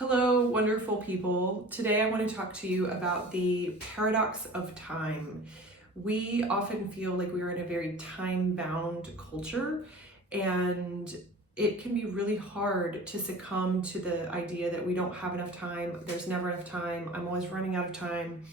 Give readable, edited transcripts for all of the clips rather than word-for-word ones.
Hello, wonderful people. Today I want to talk to you about the paradox of time. We often feel like we are in a very time-bound culture, and it can be really hard to succumb to the idea that we don't have enough time, there's never enough time, I'm always running out of time.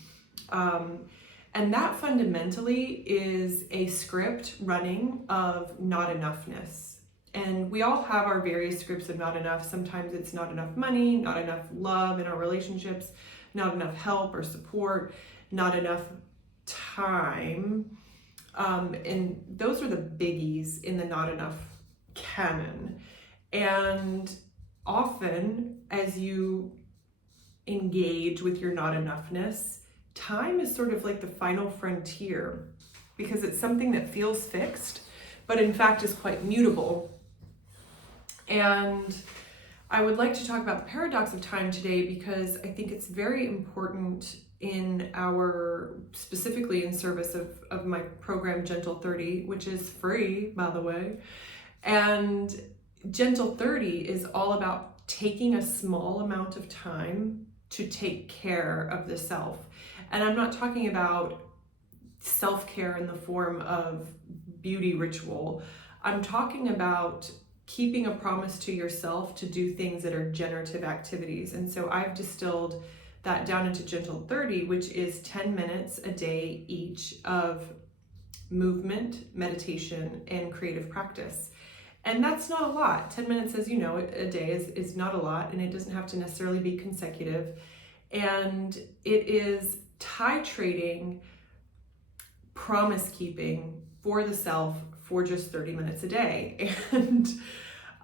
And that fundamentally is a script running of not enoughness. And we all have our various scripts of not enough. Sometimes it's not enough money, not enough love in our relationships, not enough help or support, not enough time. And those are the biggies in the not enough canon. And often, as you engage with your not enoughness, time is sort of like the final frontier because it's something that feels fixed, but in fact is quite mutable. And I would like to talk about the paradox of time today because I think it's very important in specifically in service of my program Gentle 30, which is free, by the way. And Gentle 30 is all about taking a small amount of time to take care of the self. And I'm not talking about self-care in the form of beauty ritual. I'm talking about keeping a promise to yourself to do things that are generative activities. And so I've distilled that down into Gentle 30, which is 10 minutes a day each of movement, meditation, and creative practice. And that's not a lot. 10 minutes, as you know, a day is not a lot, and it doesn't have to necessarily be consecutive. And it is titrating promise keeping for the self for just 30 minutes a day. And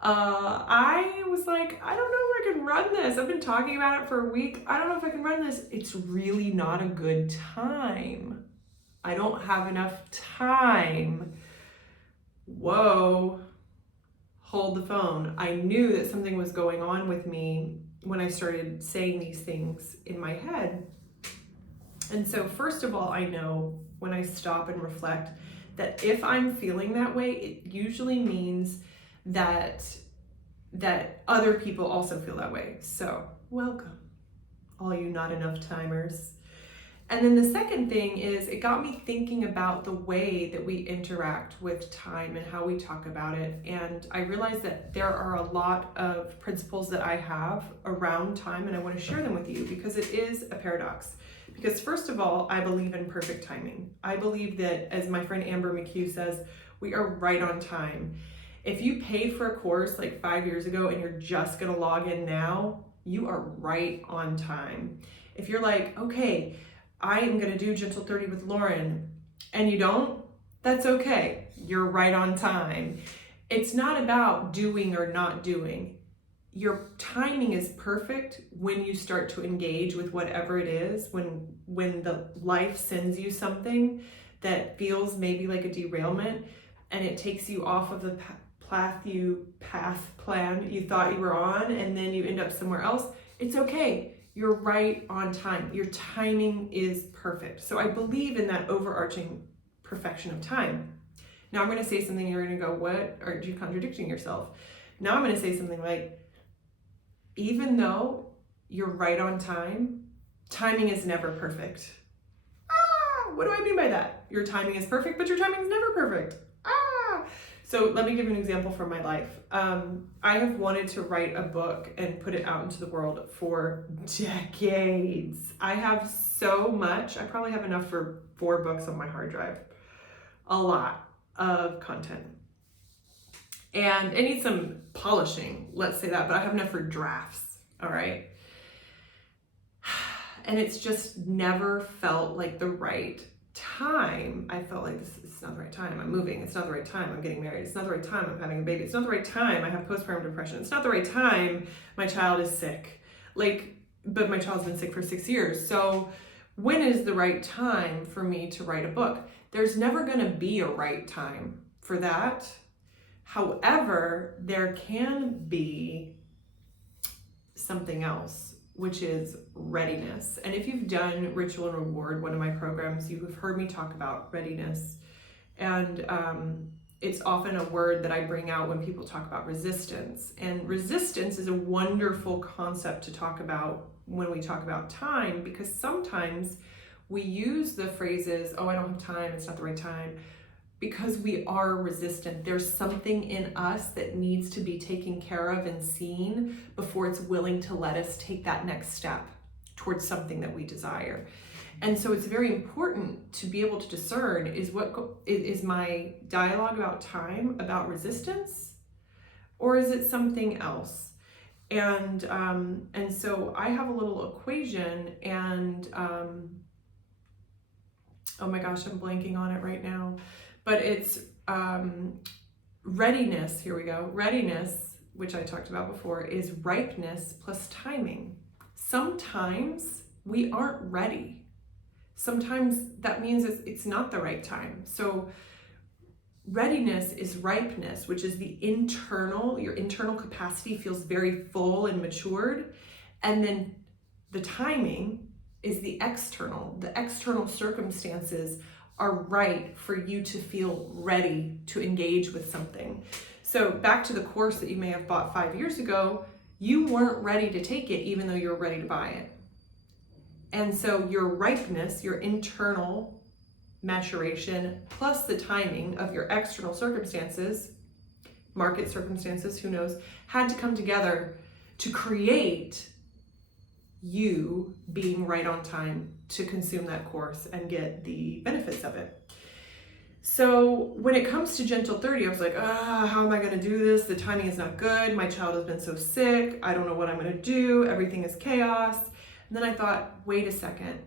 I was like, I don't know if I can run this. I've been talking about it for a week. I don't know if I can run this. It's really not a good time. I don't have enough time. Whoa, hold the phone. I knew that something was going on with me when I started saying these things in my head. And so first of all, I know when I stop and reflect that if I'm feeling that way, it usually means that other people also feel that way. So welcome, all you not enough timers. And then the second thing is it got me thinking about the way that we interact with time and how we talk about it. And I realized that there are a lot of principles that I have around time, and I want to share them with you because it is a paradox. Because first of all, I believe in perfect timing. I believe that, as my friend Amber McHugh says, we are right on time. If you paid for a course like 5 years ago and you're just gonna log in now, you are right on time. If you're like, okay, I am gonna do Gentle 30 with Lauren, and you don't, that's okay. You're right on time. It's not about doing or not doing. Your timing is perfect when you start to engage with whatever it is, when the life sends you something that feels maybe like a derailment and it takes you off of the path plan you thought you were on, and then you end up somewhere else. It's okay. You're right on time. Your timing is perfect. So I believe in that overarching perfection of time. Now I'm going to say something, you're going to go, what? Aren't you contradicting yourself? Now I'm going to say something like, even though you're right on time, timing is never perfect. What do I mean by that? Your timing is perfect, but your timing is never perfect. So let me give you an example from my life. I have wanted to write a book and put it out into the world for decades. I have so much. I probably have enough for 4 books on my hard drive. A lot of content. And it needs some polishing, let's say that, but I have enough for drafts, all right? And it's just never felt like the right time. I felt like it's not the right time. I'm moving. It's not the right time. I'm getting married. It's not the right time. I'm having a baby. It's not the right time. I have postpartum depression. It's not the right time. My child is sick. But my child's been sick for 6 years. So when is the right time for me to write a book? There's never going to be a right time for that. However, there can be something else, which is readiness. And if you've done Ritual and Reward, one of my programs, you have heard me talk about readiness. And it's often a word that I bring out when people talk about resistance. And resistance is a wonderful concept to talk about when we talk about time, because sometimes we use the phrases, oh, I don't have time, it's not the right time, because we are resistant. There's something in us that needs to be taken care of and seen before it's willing to let us take that next step towards something that we desire. And so it's very important to be able to discern, is my dialogue about time about resistance, or is it something else? And so I have a little equation, and oh my gosh, I'm blanking on it right now, but it's readiness. Here we go. Readiness, which I talked about before, is ripeness plus timing. Sometimes we aren't ready. Sometimes that means it's not the right time. So readiness is ripeness, which is your internal capacity feels very full and matured. And then the timing is the external. The external circumstances are right for you to feel ready to engage with something. So back to the course that you may have bought 5 years ago, you weren't ready to take it even though you were ready to buy it. And so your ripeness, your internal maturation, plus the timing of your external circumstances, market circumstances, who knows, had to come together to create you being right on time to consume that course and get the benefits of it. So when it comes to Gentle 30, I was like, how am I going to do this? The timing is not good. My child has been so sick. I don't know what I'm going to do. Everything is chaos. And then I thought, wait a second.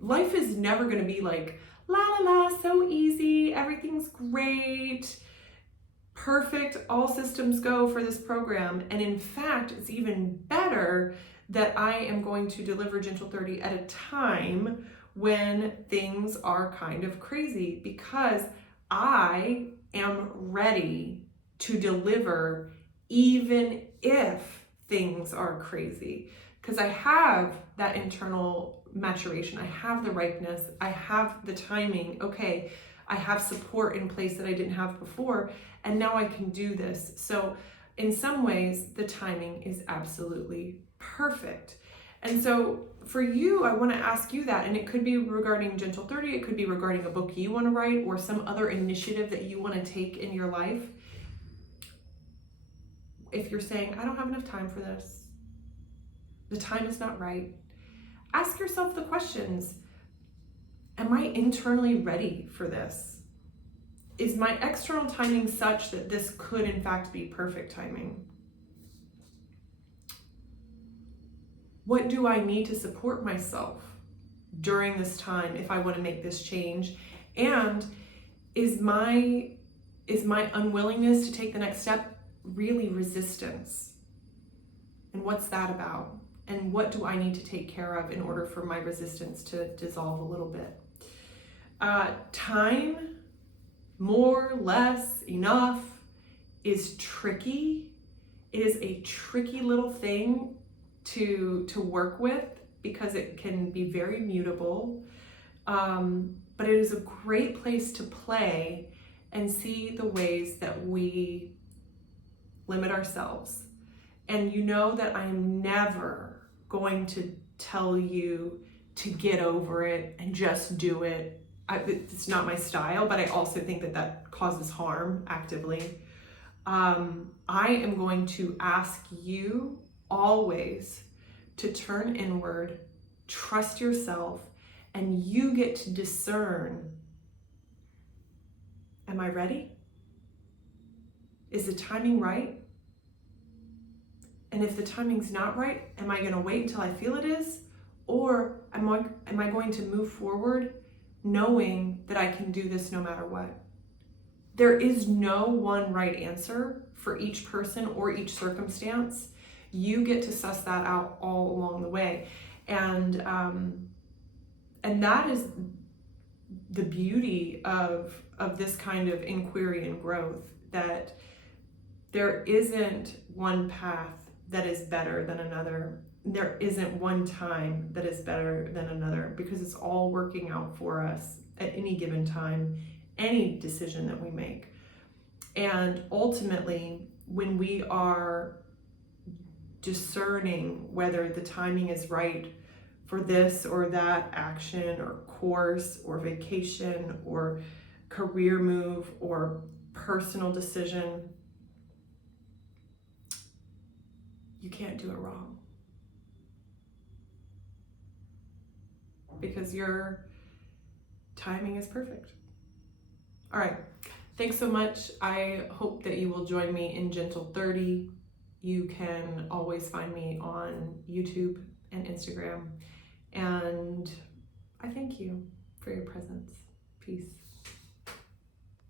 Life is never going to be like, la la la, so easy. Everything's great. Perfect. All systems go for this program. And in fact, it's even better that I am going to deliver Gentle 30 at a time when things are kind of crazy, because I am ready to deliver even if things are crazy. Because I have that internal maturation, I have the ripeness, I have the timing. Okay, I have support in place that I didn't have before, and now I can do this. So in some ways, the timing is absolutely perfect. And so for you, I want to ask you that, and it could be regarding Gentle 30, it could be regarding a book you want to write or some other initiative that you want to take in your life. If you're saying, I don't have enough time for this, the time is not right, ask yourself the questions. Am I internally ready for this? Is my external timing such that this could in fact be perfect timing? What do I need to support myself during this time if I want to make this change? And is my unwillingness to take the next step really resistance? And what's that about? And what do I need to take care of in order for my resistance to dissolve a little bit? Time, more, less, enough, is tricky. It is a tricky little thing to work with because it can be very mutable. But it is a great place to play and see the ways that we limit ourselves. And you know that I am never going to tell you to get over it and just do it. It's not my style, but I also think that causes harm actively. I am going to ask you always to turn inward, trust yourself, and you get to discern, am I ready? Is the timing right? And if the timing's not right, am I going to wait until I feel it is? Or am I going to move forward knowing that I can do this no matter what? There is no one right answer for each person or each circumstance. You get to suss that out all along the way. And that is the beauty of this kind of inquiry and growth, that there isn't one path that is better than another. There isn't one time that is better than another, because it's all working out for us at any given time any decision that we make. And ultimately, when we are discerning whether the timing is right for this or that action or course or vacation or career move or personal decision, you can't do it wrong, because your timing is perfect. All right. Thanks so much. I hope that you will join me in Gentle 30. You can always find me on YouTube and Instagram. And I thank you for your presence. Peace.